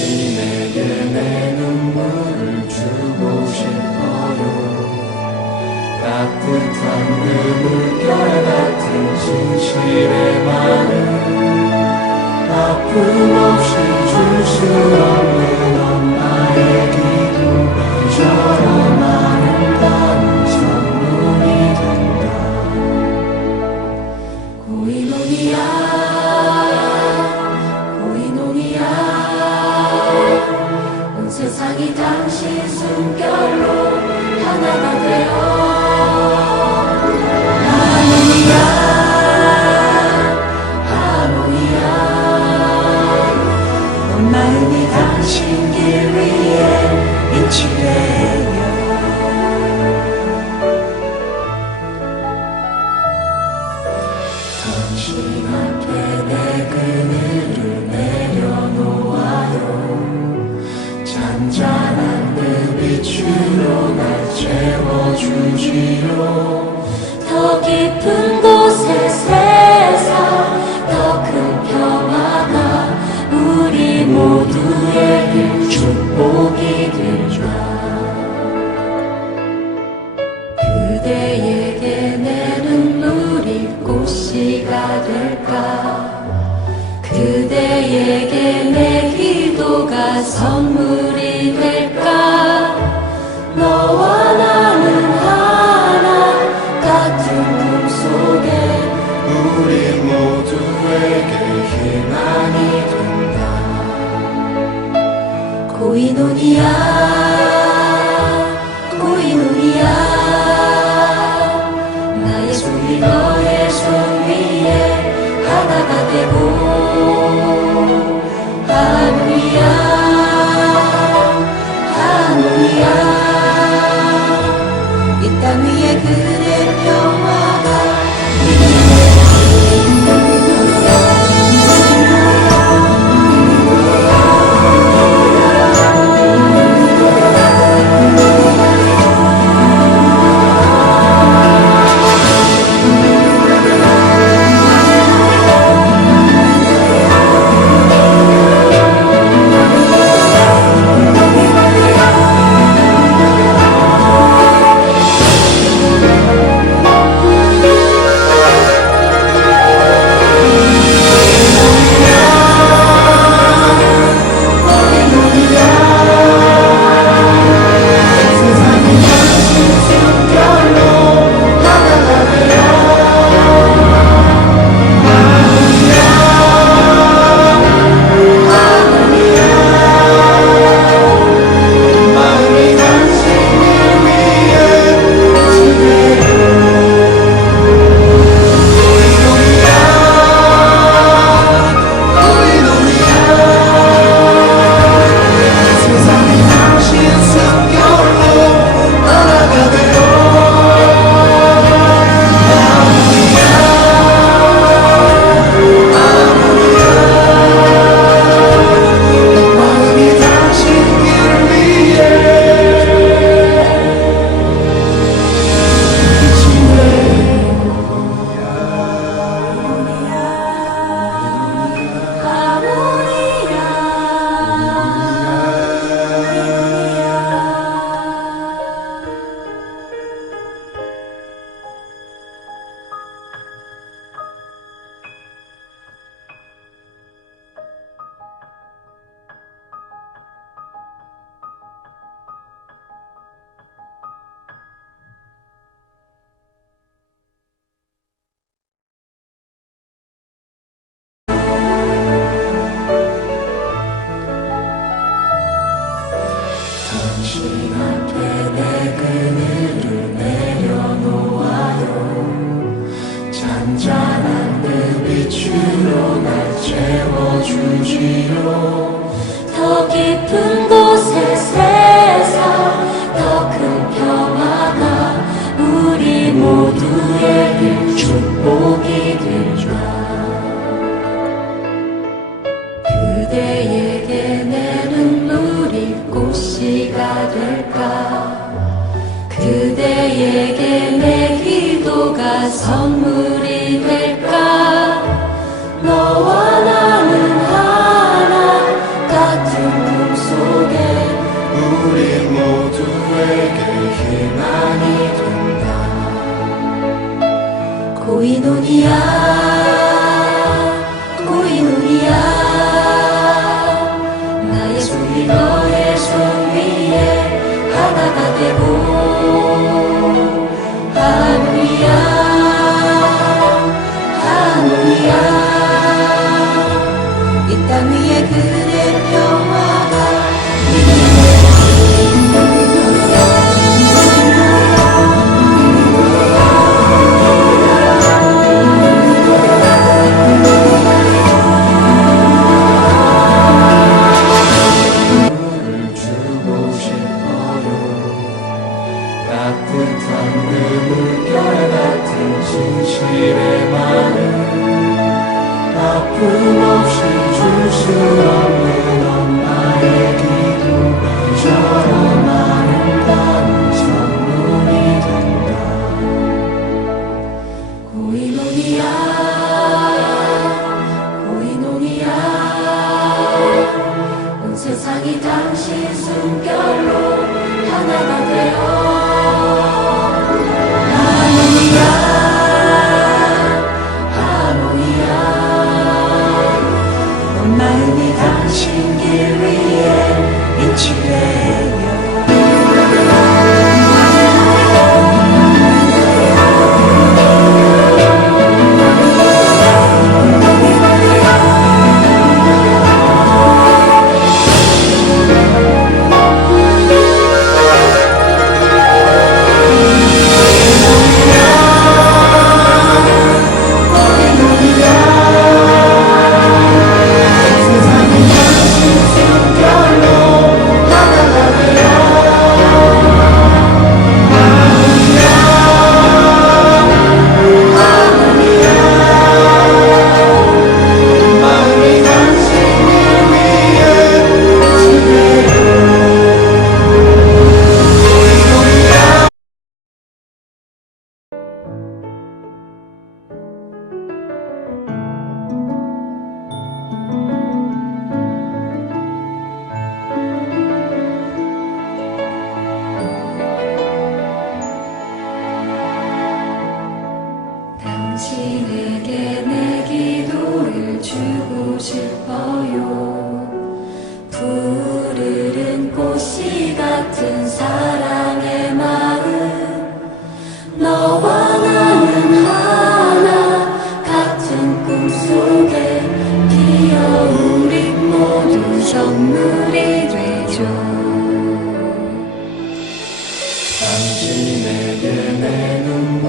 당신에게 내 눈물을 주고 싶어요. 따뜻한 그 물결 같은 진실의 마음, 아픔 없이 줄 수 없는 엄마의 기도, 이처럼 아름다운 선물이 된다. 고이노니아 고이노니아, 온 세상이 당신 숨결로 하나가 되어 하모니아 하모니아, 온 마음이 당신 길 위에 빛이 되어 당신 앞에 내 그늘을 내려놓아요. 잔잔한 그 빛으로 날 채워주지요. 더 깊은 곳의 세상, 더 큰 평화가 우리 모두에게 축복이 되자. 그대에게 내 눈물이 꽃이가 될까? 그대에게 내 기도가 선물이 될까? 너와 나는 하나 같은 꿈속에 우리 모두에게 희망이 된다. 고이노니아 고이노니아, 나의 손이 너의 손 위에 하나가 되고 하모니아 하모니아, 이 땅 위에 그대 평화가 당신 앞에 내 그늘을 내려놓아요. 잔잔한 그 빛으로 날 채워주지요. 더 깊은 곳의 세상, 더 큰 평화가 우리 모두에게 축복이 되자. 그대에게 내 눈물이 꽃이가 될까? 그대에게 내 기도가 선물이 될까? 너와 나는 하나 같은 어둠 속에 우리 모두에게 희망이 된다. 고인원이야 고인원이야 나의 손이 너의 손 위에 하나가 되고 할렐루야 할렐루야 이 땅 위에 그대 평화가 따뜻한 그 물결 같은 진실의 마음 아픔 없이 줄 수 없는 엄마의 기도 저런 아름다운 선물이 된다. 고인원이야 고인원이야 온 세상이 당신 숨결로 하나가 되어 할렐루야 할렐루야 온 마음이 당신 길 위에 빛이 되어 당신에게 내 기도를 주고 싶어요. 푸르른 꽃씨 같은 사랑